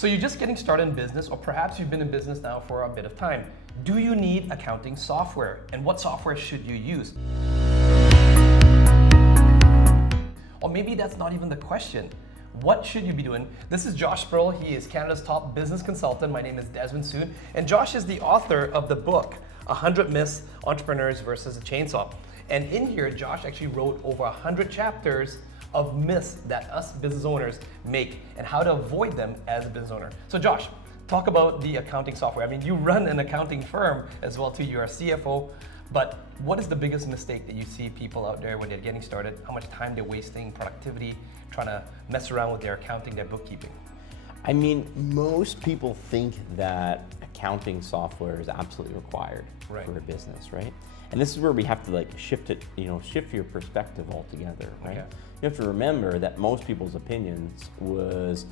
So you're just getting started in business, or perhaps you've been in business now for a bit of time. Do you need accounting software? And what software should you use? Or maybe that's not even the question. What should you be doing? This is Josh Spurrell. He is Canada's top business consultant. My name is Desmond Soon. And Josh is the author of the book, 100 Myths, Entrepreneurs versus a Chainsaw. And in here, Josh actually wrote over 100 chapters of myths that us business owners make and how to avoid them as a business owner. So Josh, talk about the accounting software. I mean, you run an accounting firm as well too. You're a CFO. But what is the biggest mistake that you see people out there when they're getting started? How much time they're wasting, productivity, trying to mess around with their accounting, their bookkeeping? I mean, most people think that accounting software is absolutely required for a business, right? And this is where we have to shift it, shift your perspective altogether, right? Okay. You have to remember that most people's opinions was,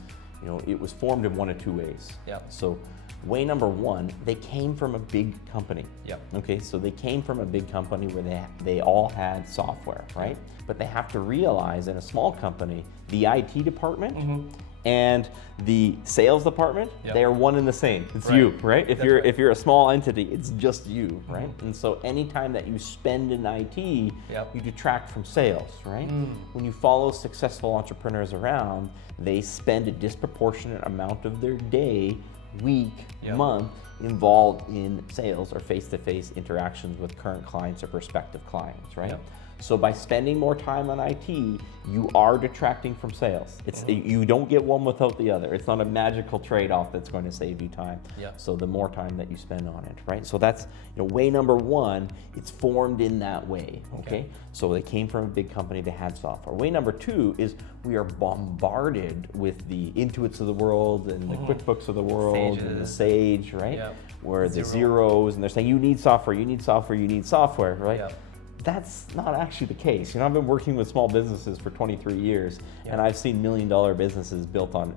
it was formed in one of two ways. Yep. So way number one, they came from a big company. Yep. Okay, so they came from a big company where they all had software, right? But they have to realize in a small company, the IT department and the sales department, they are one and the same. It's you, right? If you're a small entity, it's just you, right? And so anytime that you spend in IT, you detract from sales, right? When you follow successful entrepreneurs around, they spend a disproportionate amount of their day, week, month involved in sales or face-to-face interactions with current clients or prospective clients, right? So by spending more time on IT, you are detracting from sales. You don't get one without the other. It's not a magical trade-off that's going to save you time. So the more time that you spend on it, right? So that's way number one. It's formed in that way. Okay. So they came from a big company. They had software. Way number two is we are bombarded with the Intuits of the world and the QuickBooks of the world and the Sage, right? Where the zeros and they're saying you need software, you need software, you need software, right? That's not actually the case. I've been working with small businesses for 23 years, and I've seen $1 million businesses built on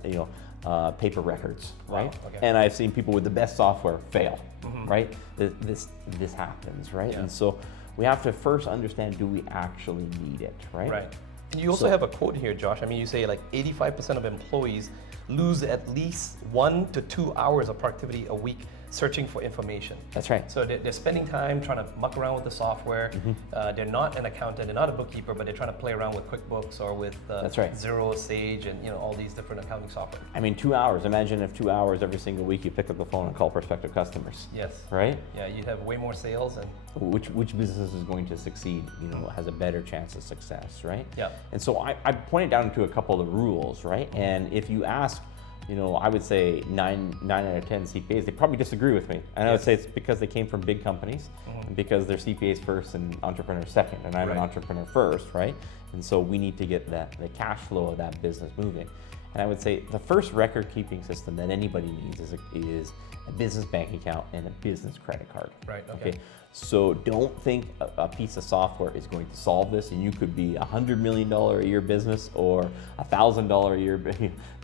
paper records, right? And I've seen people with the best software fail, right? This happens, right? And so we have to first understand, do we actually need it, right? Right. And you also have a quote here, Josh. I mean, you say 85% of employees lose at least 1 to 2 hours of productivity a week searching for information. That's right. So they're spending time trying to muck around with the software. They're not an accountant, they're not a bookkeeper, but they're trying to play around with QuickBooks or with Xero, Sage, and all these different accounting software. I mean, 2 hours. Imagine if 2 hours every single week you pick up the phone and call prospective customers. Yes. Right? Yeah, you'd have way more sales. And which business is going to succeed? Has a better chance of success, right? Yeah. And so I pointed down to a couple of rules, right? And if you ask, I would say 9 out of 10 CPAs, they probably disagree with me. And I would say it's because they came from big companies and because they're CPAs first and entrepreneurs second, and I'm an entrepreneur first, right? And so we need to get the cash flow of that business moving. And I would say the first record keeping system that anybody needs is a business bank account and a business credit card. Right, okay. So don't think a piece of software is going to solve this, and you could be $100 million a year business or $1,000 a year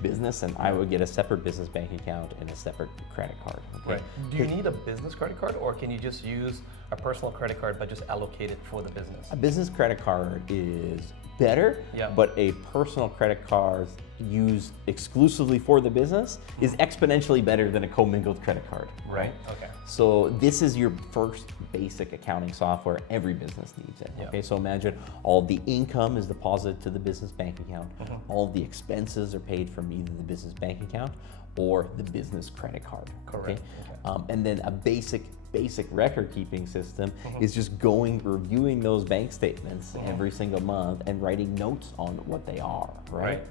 business, and I would get a separate business bank account and a separate credit card. Okay? Right. Do you need a business credit card, or can you just use a personal credit card but just allocate it for the business? A business credit card is better, but a personal credit card used exclusively for the business is exponentially better than a commingled credit card. Right. Okay. So this is your first basic accounting software. Every business needs it. Okay. So imagine all the income is deposited to the business bank account. All the expenses are paid from either the business bank account or the business credit card. Correct. Okay. And then a basic record keeping system is just reviewing those bank statements every single month and writing notes on what they are, right?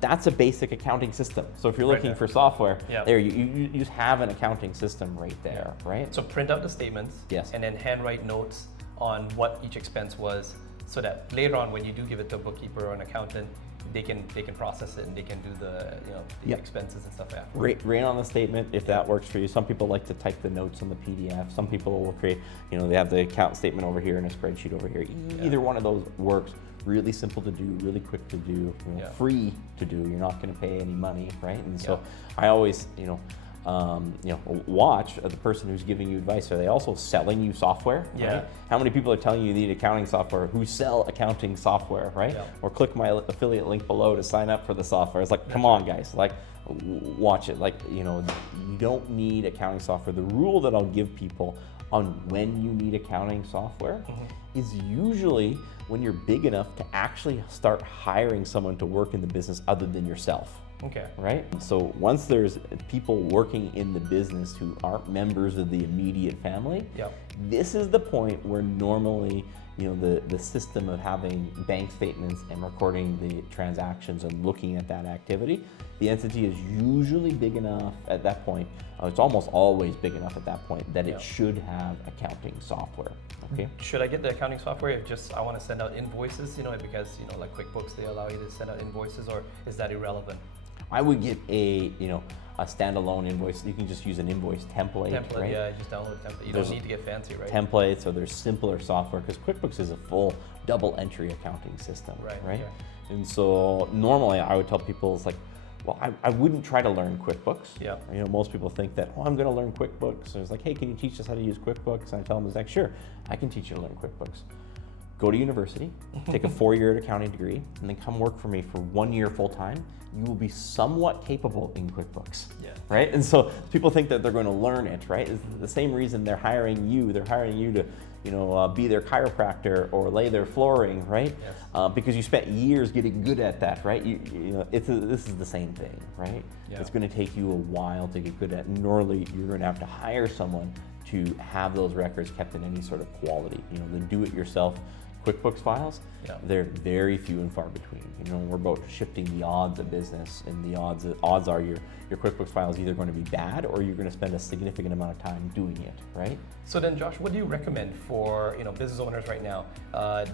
That's a basic accounting system. So if you're looking for software, there you just have an accounting system right there, right? So print out the statements and then handwrite notes on what each expense was, so that later on when you do give it to a bookkeeper or an accountant, they can process it and they can do the expenses and stuff after. Right on the statement, if that works for you. Some people like to type the notes on the PDF. Some people will create, they have the account statement over here and a spreadsheet over here. Either one of those works. Really simple to do, really quick to do, free to do. You're not going to pay any money, right? And so I always, watch the person who's giving you advice. Are they also selling you software? Yeah. Right? How many people are telling you need accounting software who sell accounting software, right? Or click my affiliate link below to sign up for the software. It's like, come on, guys. watch it. Like, you know, you don't need accounting software. The rule that I'll give people on when you need accounting software is usually when you're big enough to actually start hiring someone to work in the business other than yourself. Okay. Right? So once there's people working in the business who aren't members of the immediate family, this is the point where normally, you know, the system of having bank statements and recording the transactions and looking at that activity, the entity is usually big enough at that point, it's almost always big enough at that point that it should have accounting software. Okay. Should I get the accounting software if just I want to send out invoices, you know, because, you know, like QuickBooks, they allow you to send out invoices, or is that irrelevant? I would get a, you know, a standalone invoice. You can just use an invoice template, right? Yeah, just download a template. You don't need to get fancy, right? Templates, or there's simpler software, because QuickBooks is a full double entry accounting system, right? Yeah. And so normally I would tell people, it's like, well, I wouldn't try to learn QuickBooks. Yeah. You know, most people think that, oh, I'm going to learn QuickBooks. And it's like, hey, can you teach us how to use QuickBooks? And I tell them, it's like, sure, I can teach you to learn QuickBooks. Go to university, take a 4-year accounting degree, and then come work for me for 1 year full time. You will be somewhat capable in QuickBooks, right? And so people think that they're going to learn it, right? It's the same reason they're hiring you. They're hiring you to, you know, be their chiropractor or lay their flooring, right? Yes. Because you spent years getting good at that, right? You know, this is the same thing, right? Yeah. It's going to take you a while to get good at it. Normally, you're going to have to hire someone to have those records kept in any sort of quality. You know, the do-it-yourself QuickBooks files, they're very few and far between. You know, we're about shifting the odds of business, and the odds are your QuickBooks file is either going to be bad or you're going to spend a significant amount of time doing it, right? So then, Josh, what do you recommend for, you know, business owners right now?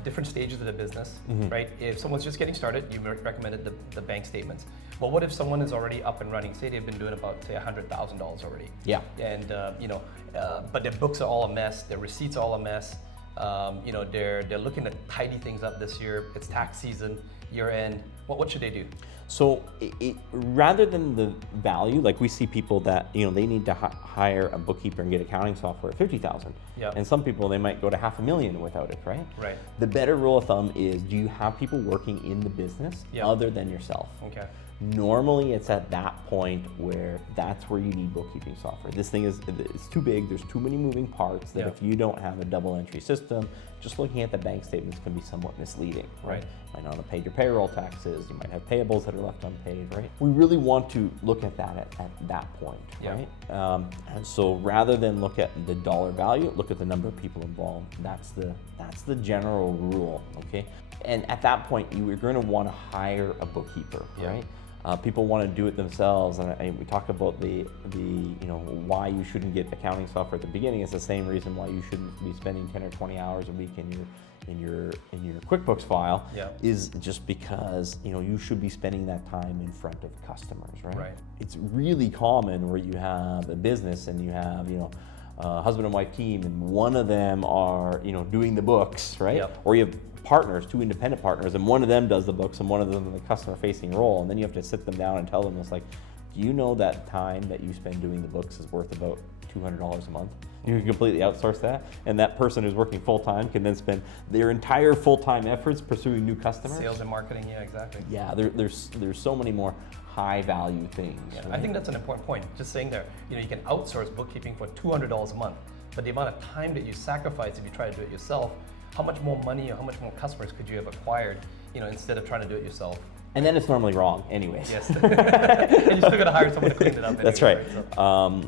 Different stages of the business, right? If someone's just getting started, you recommended the bank statements. But what if someone is already up and running? Say they've been doing about, say, $100,000 already. Yeah. And you know, but their books are all a mess, their receipts are all a mess. You know, they're looking to tidy things up this year. It's tax season, year end. What should they do? So rather than the value, like we see people that, you know, they need to hire a bookkeeper and get accounting software at $50,000. Yeah. And some people, they might go to $500,000 without it, right? Right. The better rule of thumb is, do you have people working in the business other than yourself? Okay. Normally it's at that point where that's where you need bookkeeping software. This thing it's too big, there's too many moving parts that if you don't have a double entry system, just looking at the bank statements can be somewhat misleading, right? You might not have paid your payroll taxes, you might have payables that are left unpaid, right? We really want to look at that at that point, right? And so rather than look at the dollar value, look at the number of people involved. That's the general rule, okay? And at that point, you're going to want to hire a bookkeeper, right? People want to do it themselves, and we talked about the you know, why you shouldn't get accounting software at the beginning. It's the same reason why you shouldn't be spending 10 or 20 hours a week in your QuickBooks file. Is just because, you know, you should be spending that time in front of customers, right? It's really common where you have a business and you have, you know, husband and wife team, and one of them are, you know, doing the books, right? Or you have partners, 2 independent partners, and one of them does the books and one of them in the customer-facing role, and then you have to sit them down and tell them, it's like, do you know that time that you spend doing the books is worth about $200 a month? You can completely outsource that, and that person who's working full-time can then spend their entire full-time efforts pursuing new customers. Sales and marketing, yeah, exactly. Yeah, there's so many more high-value things. Yeah, right? I think that's an important point. Just saying there, you know, you can outsource bookkeeping for $200 a month, but the amount of time that you sacrifice if you try to do it yourself, how much more money or how much more customers could you have acquired, you know, instead of trying to do it yourself? And then it's normally wrong anyways. Yes. And you still got to hire someone to clean it up anyway. That's right.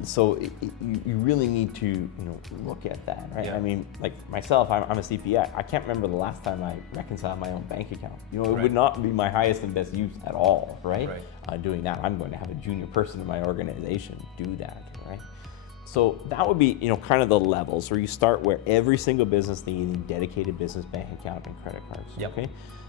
So you really need to, you know, look at that, right? I mean, like myself, I'm a CPA. I can't remember the last time I reconciled my own bank account. You know, it would not be my highest and best use at all, right? Doing that, I'm going to have a junior person in my organization do that, right? So that would be, you know, kind of the levels where you start where every single business needs a dedicated business bank account and credit cards, okay?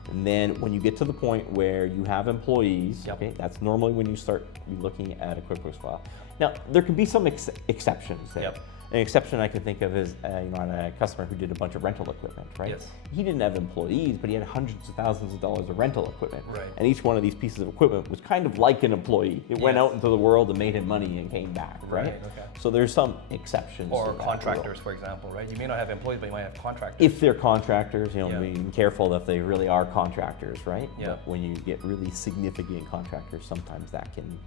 And then when you get to the point where you have employees, okay, that's normally when you start looking at a QuickBooks file. Now, there can be some exceptions there. An exception I can think of is, I had a customer who did a bunch of rental equipment, right? Yes. He didn't have employees, but he had hundreds of thousands of dollars of rental equipment. Right. And each one of these pieces of equipment was kind of like an employee. It went out into the world and made him money and came back, right? Okay. So there's some exceptions. Or to that contractors, rule. for example, right? You may not have employees, but you might have contractors. If they're contractors, Yeah. be careful if they really are contractors, right? Yeah. But when you get really significant contractors, sometimes that can,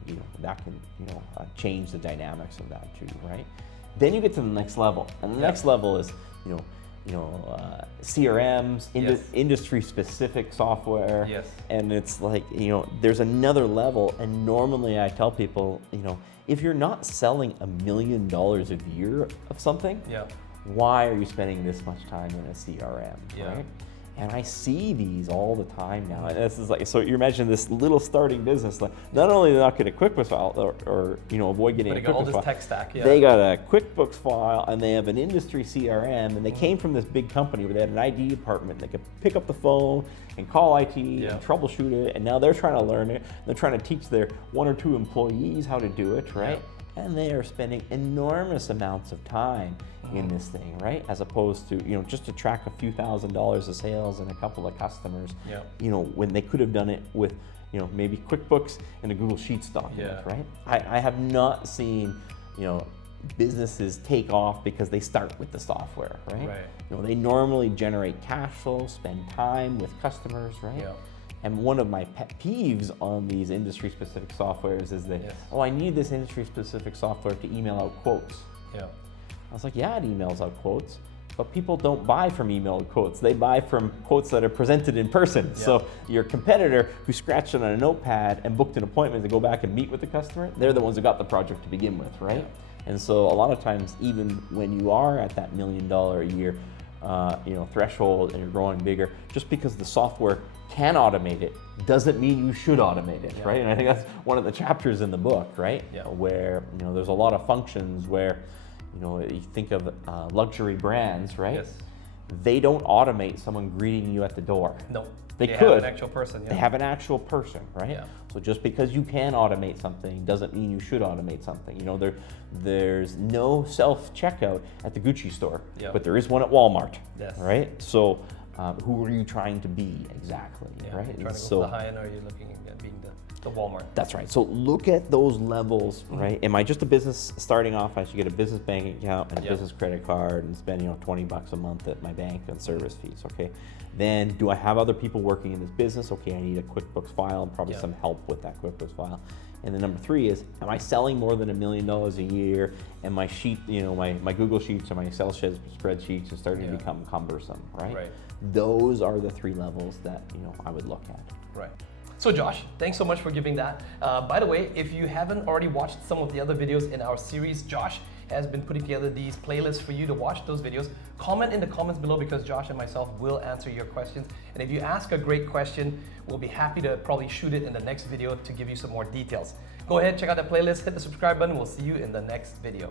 change the dynamics of that too, right? Then you get to the next level, and the next level is, CRMs, industry-specific software. Yes. And it's like, there's another level, and normally I tell people, if you're not selling $1 million a year of something, why are you spending this much time in a CRM, right? And I see these all the time now. And this is like, so you imagine this little starting business, like not only are they not getting a QuickBooks file or avoid getting a QuickBooks all this file, tech stack, they got a QuickBooks file and they have an industry CRM, and they came from this big company where they had an ID department. They could pick up the phone and call IT and troubleshoot it, and now they're trying to learn it. They're trying to teach their 1 or 2 employees how to do it, right? And they are spending enormous amounts of time in this thing, right? As opposed to, just to track a few $1,000s of sales and a couple of customers, when they could have done it with, maybe QuickBooks and a Google Sheets document, right? I have not seen, businesses take off because they start with the software, right? They normally generate cash flow, spend time with customers, right? And one of my pet peeves on these industry-specific softwares is that, I need this industry-specific software to email out quotes. I was like, it emails out quotes, but people don't buy from emailed quotes. They buy from quotes that are presented in person. So your competitor who scratched it on a notepad and booked an appointment to go back and meet with the customer, they're the ones who got the project to begin with, right? And so a lot of times, even when you are at that $1 million a year threshold and you're growing bigger, just because the software can automate it doesn't mean you should automate it, right? And I think that's one of the chapters in the book, right? Where there's a lot of functions where you think of luxury brands, right? They don't automate someone greeting you at the door. No. They could. Have an actual person. They have an actual person, right? So just because you can automate something doesn't mean you should automate something. There's no self-checkout at the Gucci store, but there is one at Walmart, right? So who are you trying to be exactly, right? Are you trying to go for the high end, or are you looking at being the Walmart? That's right. So look at those levels, right? Am I just a business starting off? I should get a business bank account and a business credit card and spend $20 a month at my bank on service fees, okay? Then do I have other people working in this business? Okay, I need a QuickBooks file and probably some help with that QuickBooks file. And then number 3 is, am I selling more than $1 million a year? And my sheet, my Google Sheets or my Excel spreadsheets are starting to become cumbersome, right? Those are the 3 levels that I would look at. Right. So Josh, thanks so much for giving that. By the way, if you haven't already watched some of the other videos in our series, Josh has been putting together these playlists for you to watch those videos. Comment in the comments below, because Josh and myself will answer your questions. And if you ask a great question, we'll be happy to probably shoot it in the next video to give you some more details. Go ahead, check out the playlist, hit the subscribe button. We'll see you in the next video.